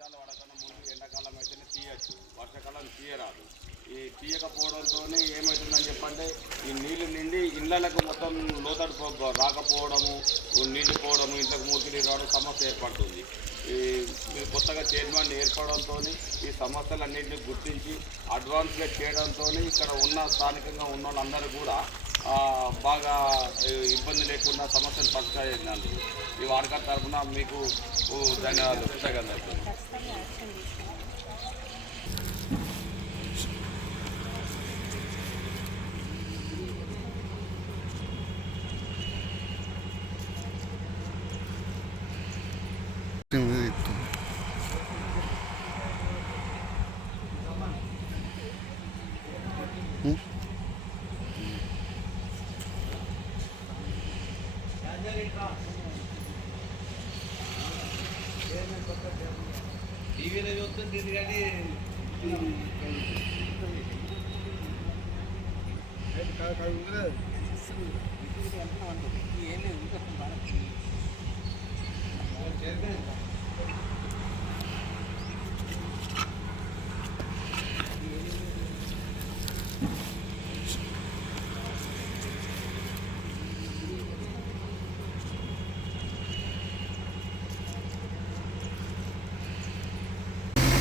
వర్షాలు పడకుండా ముందు ఎండాకాలం అయితేనే తీయచ్చు. వర్షాకాలం తీయరాదు. ఈ తీయకపోవడంతో ఏమవుతుందని చెప్పంటే ఈ నీళ్ళు నిండి ఇళ్ళకు మొత్తం లోతడు పో- రాకపోవడము నీళ్ళు పోవడము ఇంట్లోకి మూకిలి రావడం సమస్య ఏర్పడుతుంది. ఈ మీరు కొత్తగా చైర్మన్ ఏర్పడంతో ఈ సమస్యలన్నింటినీ గుర్తించి అడ్వాన్స్గా చేయడంతో ఇక్కడ ఉన్న స్థానికంగా ఉన్న వాళ్ళందరూ కూడా బాగా ఇబ్బంది లేకుండా సమస్యలు పరిష్కరించినందుకు ఈ వాడకం తరఫున మీకు ధన్యవాదాలు. కృతజ్ఞతలు. ఖచ్చితంగా యాక్షన్ తీసుకుంటాం టీవీలో చూస్తుంది కానీ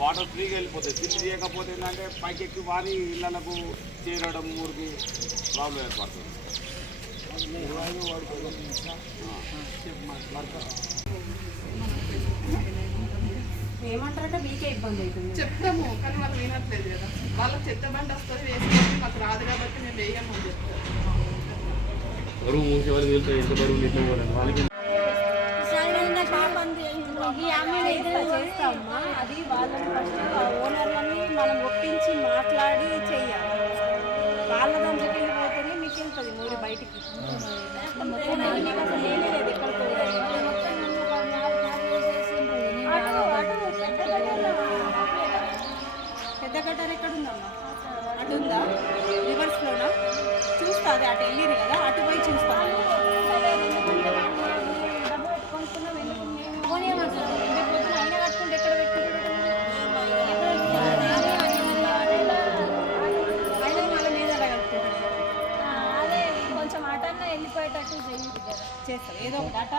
వాటర్ ఫ్రీగా వెళ్ళిపోతుంది. సిల్ట్ తీయకపోతే ఏంటంటే పైకి ఎక్కి వారి ఇళ్ళకు చేరడం ఊరికి ప్రాబ్లం ఏర్పడుతుంది. ఏమంటారంటే మీకే ఇబ్బంది అవుతుంది. చెప్తాము కానీ వాళ్ళు వినట్లేదు కదా. వాళ్ళ చెత్త బండి వస్తుంది వేసుకోండి మాకు రాదు కాబట్టి మేము వేయము అని చెప్తారు. బరువు మూసే వెళ్తే ఎంత బరువు వాళ్ళకి చేస్తామా అది వాళ్ళని ఫస్ట్ ఓనర్లని మనం ఒప్పించి మాట్లాడి చెయ్యాలి. వాళ్ళ దాంట్లోకి వెళ్ళిపోతేనే మీకు వెళ్తుంది మూడి బయటికి. పెద్ద గడ్డర్ ఎక్కడ ఉందమ్మా అటు ఉందా? అటు వెళ్ళిరు కదా అటు పోయి చూస్తాను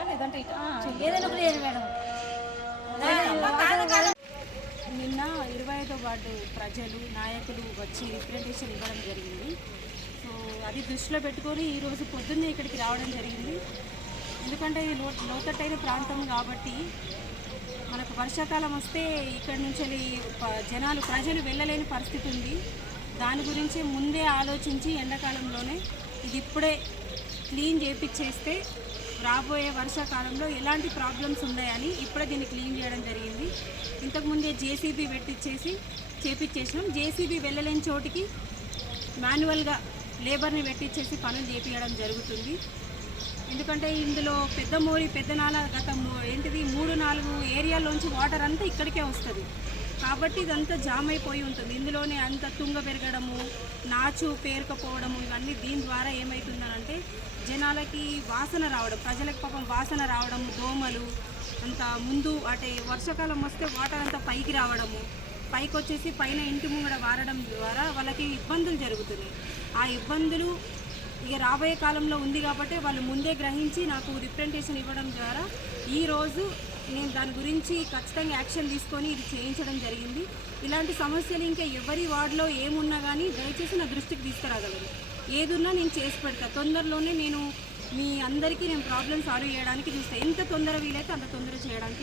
లేదంటే ఇటు? ఏదైనా మేడం. నిన్న ఇరవై ఐదో వార్డు ప్రజలు నాయకులు వచ్చి రిప్రజెంటేషన్ ఇవ్వడం జరిగింది. సో అది దృష్టిలో పెట్టుకొని ఈరోజు పొద్దున్నే ఇక్కడికి రావడం జరిగింది. ఎందుకంటే ఇది లో లోతట్టైన ప్రాంతం కాబట్టి మనకు వర్షాకాలం వస్తే ఇక్కడి నుంచి జనాలు ప్రజలు వెళ్ళలేని పరిస్థితి ఉంది. దాని గురించి ముందే ఆలోచించి ఎండాకాలంలోనే ఇది ఇప్పుడే క్లీన్ చేపించేస్తే రాబోయే వర్షాకాలంలో ఎలాంటి ప్రాబ్లమ్స్ ఉన్నాయని ఇప్పుడే దీన్ని క్లీన్ చేయడం జరిగింది. ఇంతకుముందే జేసీబీ పెట్టించేసి చేపించేసినాం జేసీబీ వెళ్ళలేని చోటికి మాన్యువల్గా లేబర్ని పెట్టించేసి పనులు చేపించడం జరుగుతుంది. ఎందుకంటే ఇందులో పెద్ద మోరి పెద్ద నాల గత ఏంటిది? మూడు నాలుగు ఏరియాలోంచి వాటర్ అంతా ఇక్కడికే వస్తుంది. కాబట్టి ఇదంతా జామ్ అయిపోయి ఉంటుంది. ఇందులోనే అంత తుంగ పెరగడము నాచు పేరుకపోవడము ఇవన్నీ దీని ద్వారా ఏమవుతుందనంటే జనాలకి వాసన రావడం ప్రజలకు పాపం వాసన రావడం దోమలు అంత ముందు అంటే వర్షాకాలం వస్తే వాటర్ అంతా పైకి రావడము పైకి వచ్చేసి పైన ఇంటి ముంగడ వారడం ద్వారా వాళ్ళకి ఇబ్బందులు జరుగుతున్నాయి. ఆ ఇబ్బందులు ఇక రాబోయే కాలంలో ఉంది కాబట్టి వాళ్ళు ముందే గ్రహించి నాకు రిప్రజెంటేషన్ ఇవ్వడం ద్వారా ఈరోజు నేను దాని గురించి ఖచ్చితంగా యాక్షన్ తీసుకొని ఇది చేయించడం జరిగింది. ఇలాంటి సమస్యలు ఇంకా ఎవరి వార్డులో ఏమున్నా కానీ దయచేసి నా దృష్టికి తీసుకురాగలరు. ఏదున్నా నేను చేసి పెడతా. తొందరలోనే నేను మీ అందరికీ నేను ప్రాబ్లమ్ సాల్వ్ చేయడానికి చూస్తాను ఎంత తొందర వీలైతే అంత తొందర చేయడానికి